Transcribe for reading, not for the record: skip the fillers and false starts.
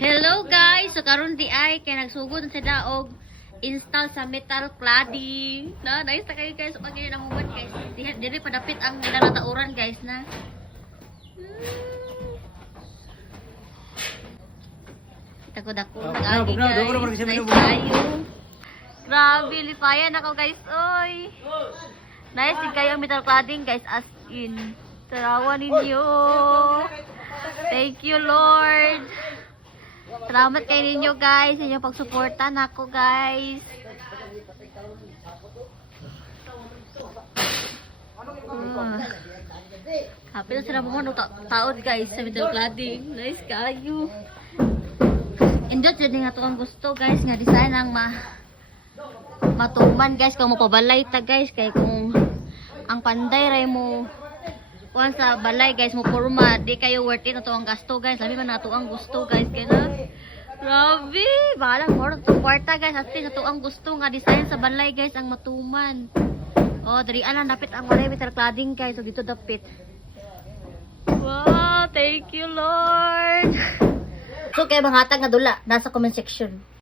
Hello guys! So karon di ay kay nagsugod sa daog install sa metal cladding. Na nice ta kayo guys pag ganyan ang moment guys. Dili padapit ang nalatauran guys na. Dako-dako nag-agi guys. Nice kayo. Grabe lipayan ako guys. Oy. Nice din kayo ang metal cladding guys as in. Tarawa ninyo. Thank you Lord. Salamat kay ninyo guys, inyong pagsuporta nako guys. Happy na sila mga taon guys sa metal cladding. Nice kayo. Indot yun nga to ang gusto guys nga design ang matuman guys kung mapabalay ta guys kay kung ang panday ray mo kuan sa balay guys mo porma di kayo worth it na to ang gasto guys labi man nato ang gusto guys kaya na grabe balang more to kwarta guys at least nato ang gusto nga design sa balay guys ang matuman oh diri ana dapit ang walay metal cladding guys so dito dapit wow thank you Lord so kay mga hatag na dula nasa comment section.